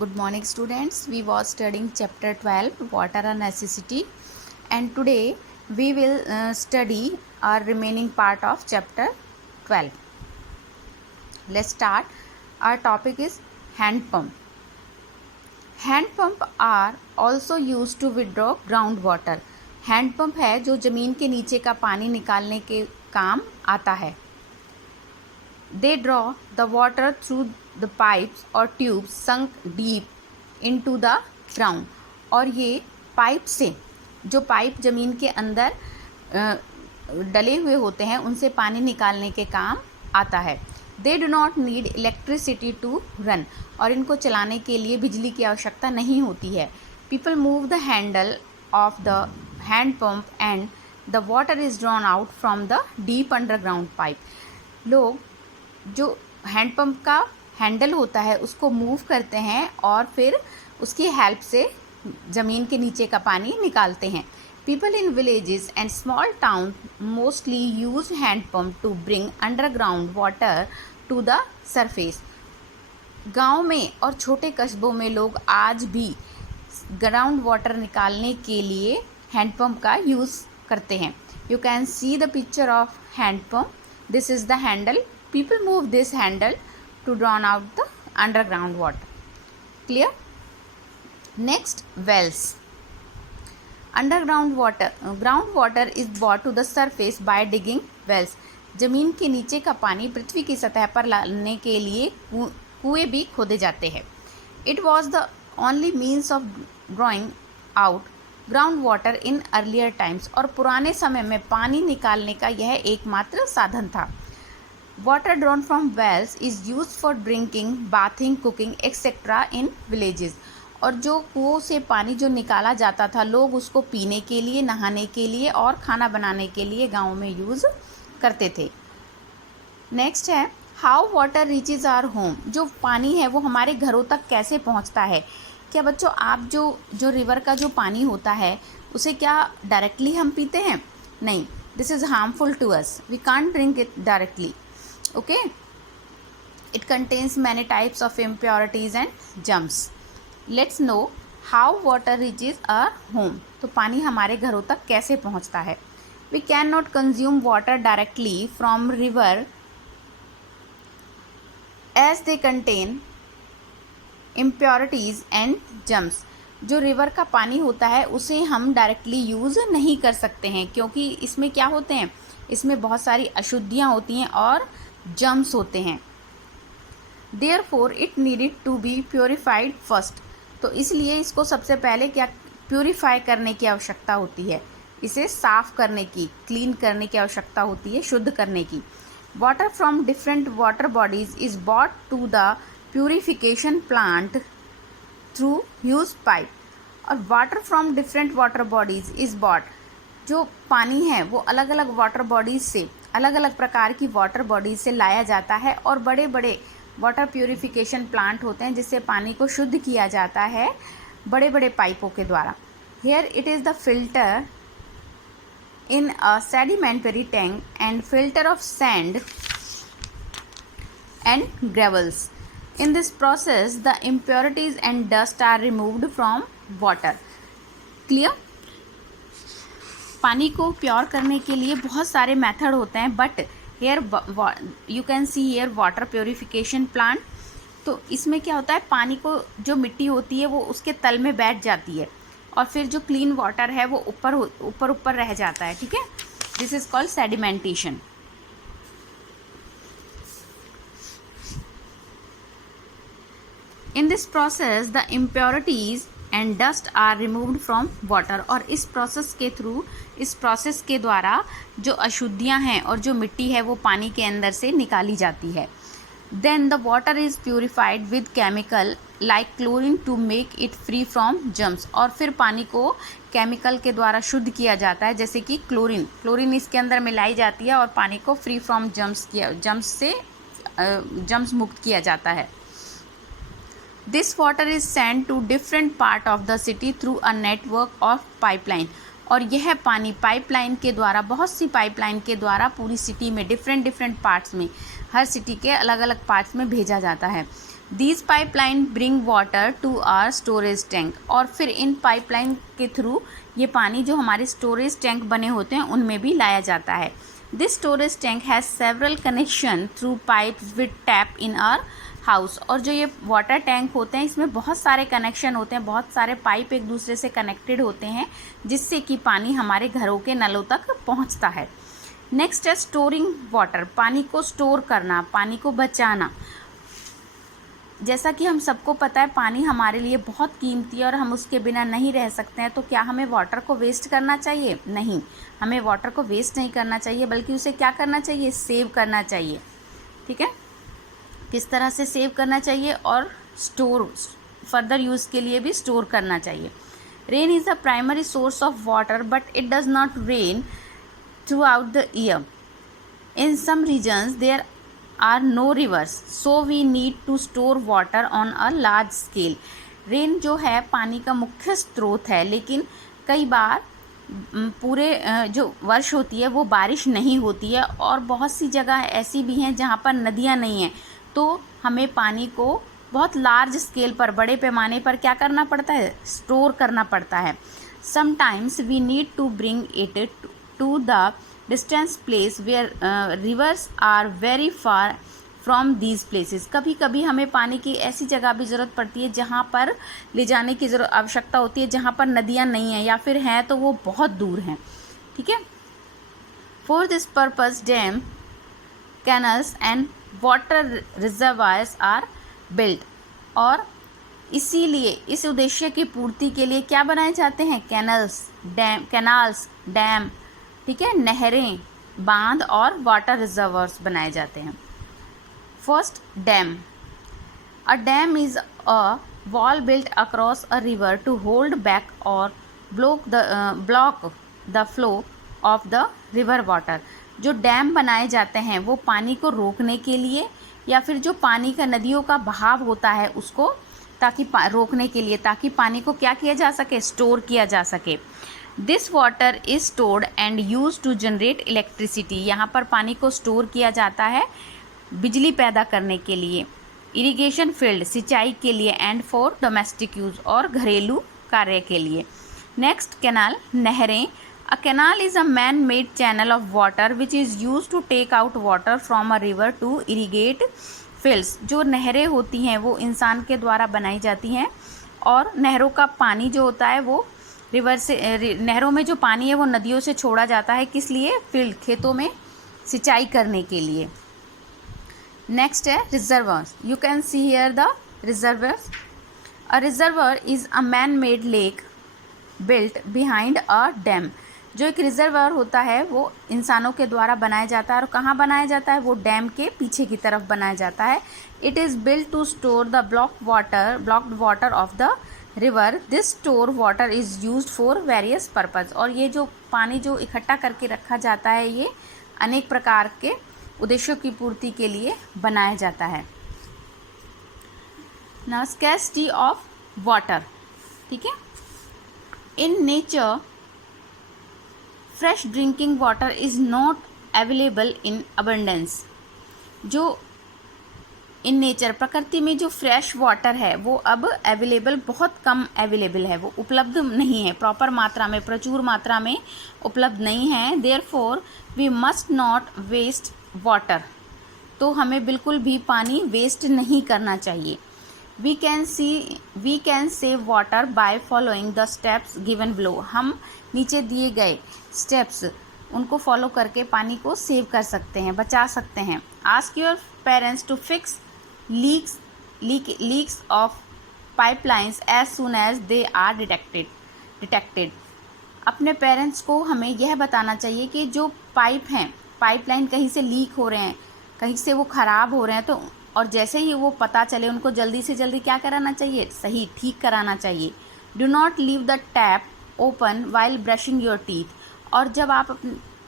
Good morning students. We was studying chapter 12 water a necessity, and today we will study our remaining part of chapter 12. Let's start. Our topic is hand pump. Hand pump are also used to withdraw groundwater. Hand pump है जो ज़मीन के नीचे का पानी निकालने के काम आता है. They draw the water through the pipes or tubes sunk deep into the ground. और ये पाइप से, जो पाइप ज़मीन के अंदर डले हुए होते हैं, उनसे पानी निकालने के काम आता है. They do not need electricity to run. और इनको चलाने के लिए बिजली की आवश्यकता नहीं होती है. People move the handle of the hand pump and the water is drawn out from the deep underground pipe. लोग जो हैंड पंप का हैंडल होता है उसको मूव करते हैं और फिर उसकी हेल्प से ज़मीन के नीचे का पानी निकालते हैं. People in villages and small town mostly use hand pump to bring underground water to the surface. गांव में और छोटे कस्बों में लोग आज भी ग्राउंड वाटर निकालने के लिए हैंड पंप का यूज़ करते हैं. You can see the picture of hand pump. This is the handle. People move this handle to draw out the underground water. Clear? Next, wells. Underground water, groundwater is brought to the surface by digging wells. जमीन के नीचे का पानी पृथ्वी की सतह पर लाने के लिए कुएं भी खोदे जाते हैं. It was the only means of drawing out ground water in earlier times. और पुराने समय में पानी निकालने का यह एकमात्र साधन था. Water drawn from wells is used for drinking, bathing, cooking, etc. in villages. और जो कुओं से पानी जो निकाला जाता था, लोग उसको पीने के लिए, नहाने के लिए और खाना बनाने के लिए गाँव में यूज़ करते थे. नेक्स्ट है how water reaches our home. जो पानी है वो हमारे घरों तक कैसे पहुंचता है. क्या बच्चों आप जो रिवर का जो पानी होता है उसे क्या डायरेक्टली हम पीते हैं? नहीं. This is harmful to us. We can't drink it directly. Okay, it contains many types of impurities and germs. Let's know how water reaches our home. तो पानी हमारे घरों तक कैसे पहुंचता है. We cannot consume water directly from river as they contain impurities and germs. जो river का पानी होता है उसे हम डायरेक्टली यूज़ नहीं कर सकते हैं क्योंकि इसमें क्या होते हैं, इसमें बहुत सारी अशुद्धियाँ होती हैं और जम्स होते हैं. Therefore it needed to be purified first. तो इसलिए इसको सबसे पहले क्या प्योरीफाई करने की आवश्यकता होती है, इसे साफ़ करने की, क्लीन करने की आवश्यकता होती है, शुद्ध करने की. Water from different water bodies is bought to the purification plant through huge pipe. और water from different water bodies is bought, जो पानी है वो अलग अलग वाटर बॉडीज़ से, अलग अलग प्रकार की वाटर बॉडीज से लाया जाता है और बड़े बड़े वाटर प्योरीफिकेशन प्लांट होते हैं जिससे पानी को शुद्ध किया जाता है बड़े बड़े पाइपों के द्वारा. Here it is the filter in a sedimentary tank and filter of sand and gravels. In this process the impurities and dust are removed from water. Clear? पानी को प्योर करने के लिए बहुत सारे मेथड होते हैं, but here you can see here water purification plant. तो इसमें क्या होता है, पानी को जो मिट्टी होती है वो उसके तल में बैठ जाती है और फिर जो क्लीन वाटर है वो ऊपर रह जाता है. ठीक है, this is called sedimentation. In this process the impurities and dust are removed from water. और इस प्रोसेस के द्वारा जो अशुद्धियाँ हैं और जो मिट्टी है वो पानी के अंदर से निकाली जाती है. Then the water is purified with chemical like chlorine to make it free from germs. और फिर पानी को केमिकल के द्वारा शुद्ध किया जाता है, जैसे कि क्लोरीन इसके अंदर मिलाई जाती है और पानी को फ्री फ्रॉम जम्स मुक्त किया जाता है. This water is sent to different part of the city through a network of pipeline. और यह पानी पाइपलाइन के द्वारा, बहुत सी पाइपलाइन के द्वारा पूरी सिटी में डिफरेंट पार्ट्स में, हर सिटी के अलग अलग पार्ट्स में भेजा जाता है. These pipeline bring water to our storage tank, और फिर इन पाइपलाइन के थ्रू ये पानी जो हमारे स्टोरेज टैंक बने होते हैं उनमें भी लाया जाता है. This storage tank has several connection through pipe with tap in are house. और जो ये वाटर टैंक होते हैं इसमें बहुत सारे कनेक्शन होते हैं, बहुत सारे पाइप एक दूसरे से कनेक्टेड होते हैं जिससे कि पानी हमारे घरों के नलों तक पहुंचता है. नेक्स्ट है स्टोरिंग वाटर, पानी को स्टोर करना, पानी को बचाना. जैसा कि हम सबको पता है पानी हमारे लिए बहुत कीमती है और हम उसके बिना नहीं रह सकते हैं. तो क्या हमें वाटर को वेस्ट करना चाहिए? नहीं, हमें वाटर को वेस्ट नहीं करना चाहिए, बल्कि उसे क्या करना चाहिए? सेव करना चाहिए. ठीक है, किस तरह से सेव करना चाहिए? और स्टोर, फर्दर यूज़ के लिए भी स्टोर करना चाहिए. Rain is the primary source of water but it does not rain throughout the year. In some regions there are no rivers, so we need to store water on a large scale. Rain जो है पानी का मुख्य स्रोत है, लेकिन कई बार पूरे जो वर्ष होती है वो बारिश नहीं होती है, और बहुत सी जगह ऐसी भी हैं जहाँ पर नदियाँ नहीं हैं. तो हमें पानी को बहुत लार्ज स्केल पर, बड़े पैमाने पर क्या करना पड़ता है? स्टोर करना पड़ता है. Sometimes we need to bring it to the distance place where rivers are very far from these places. कभी कभी हमें पानी की ऐसी जगह भी ज़रूरत पड़ती है जहाँ पर ले जाने की आवश्यकता होती है जहाँ पर नदियाँ नहीं हैं, या फिर हैं तो वो बहुत दूर हैं. ठीक है. For this purpose dam, canals and water reservoirs are built. और इसीलिए इस उद्देश्य की पूर्ति के लिए क्या बनाए जाते हैं? कैनाल्स, डैम, ठीक है, नहरें, बांध और वाटर रिजर्वर्स बनाए जाते हैं. First, dam. A dam is a wall built across a river to hold back और block the flow of the river water. जो डैम बनाए जाते हैं वो पानी को रोकने के लिए, या फिर जो पानी का नदियों का बहाव होता है उसको रोकने के लिए, ताकि पानी को क्या किया जा सके? स्टोर किया जा सके. This water is stored and use to generate electricity. यहाँ पर पानी को स्टोर किया जाता है बिजली पैदा करने के लिए, इरिगेशन फील्ड, सिंचाई के लिए, एंड फॉर डोमेस्टिक यूज, और घरेलू कार्य के लिए. नेक्स्ट, कैनाल, नहरें. A canal is a man made channel of water which is use to take out water from a river to irrigate fields. जो नहरें होती हैं वो इंसान के द्वारा बनाई जाती हैं, और नहरों का पानी जो होता है वो रिवर से, नहरों में जो पानी है वो नदियों से छोड़ा जाता है. किस लिए? फील्ड, खेतों में सिंचाई करने के लिए. नेक्स्ट है reservoirs. You can see here the reservoirs. A reservoir is a man made lake built behind a dam. जो एक रिजर्वर होता है वो इंसानों के द्वारा बनाया जाता है, और कहाँ बनाया जाता है? वो डैम के पीछे की तरफ बनाया जाता है. It is built to store the blocked water of the river. This store water is used for various purpose. और ये जो पानी जो इकट्ठा करके रखा जाता है ये अनेक प्रकार के उद्देश्यों की पूर्ति के लिए बनाया जाता है. Now scarcity of water. ठीक है. In nature fresh drinking water is not available in abundance. जो इन नेचर, प्रकृति में जो फ्रेश वाटर है वो अब अवेलेबल, बहुत कम अवेलेबल है, वो उपलब्ध नहीं है, प्रॉपर मात्रा में, प्रचुर मात्रा में उपलब्ध नहीं है. Therefore we must not waste water. तो हमें बिल्कुल भी पानी वेस्ट नहीं करना चाहिए. We can save water by following the steps given below. हम नीचे दिए गए स्टेप्स उनको फॉलो करके पानी को सेव कर सकते हैं, बचा सकते हैं. Ask your parents to fix leaks of pipelines as soon as they are detected. अपने पेरेंट्स को हमें यह बताना चाहिए कि जो पाइपलाइन कहीं से लीक हो रहे हैं, कहीं से वो ख़राब हो रहे हैं, तो और जैसे ही वो पता चले उनको जल्दी से जल्दी क्या कराना चाहिए? सही ठीक कराना चाहिए. Do not leave the tap open while brushing your teeth. और जब आप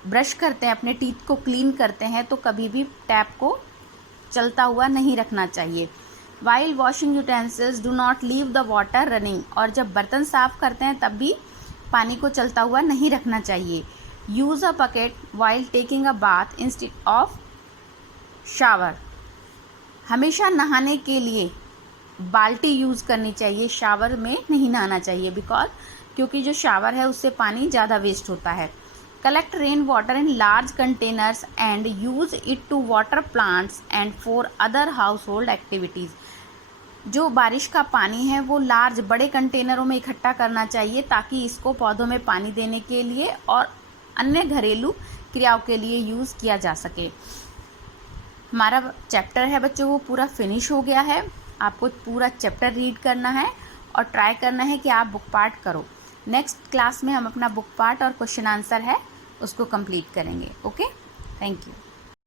ब्रश करते हैं, अपने टीथ को क्लीन करते हैं, तो कभी भी टैप को चलता हुआ नहीं रखना चाहिए. While washing utensils do not leave the water running. और जब बर्तन साफ़ करते हैं तब भी पानी को चलता हुआ नहीं रखना चाहिए. Use a bucket while taking a bath instead of shower. हमेशा नहाने के लिए बाल्टी यूज़ करनी चाहिए, शावर में नहीं नहाना चाहिए क्योंकि जो शावर है उससे पानी ज़्यादा वेस्ट होता है। Collect rain water in large containers and use it to water plants and for other household activities. जो बारिश का पानी है वो लार्ज बड़े कंटेनरों में इकट्ठा करना चाहिए ताकि इसको पौधों में पानी देने के लिए और अन्य घरेलू क्रियाओं के लिए यूज़ किया जा सके। हमारा चैप्टर है बच्चों वो पूरा फिनिश हो गया है। आपको पूरा चैप्टर रीड करना है और ट्राई करना है कि आप बुक पार्ट करो। नेक्स्ट क्लास में हम अपना बुक पार्ट और क्वेश्चन आंसर है उसको कंप्लीट करेंगे। Okay, thank you.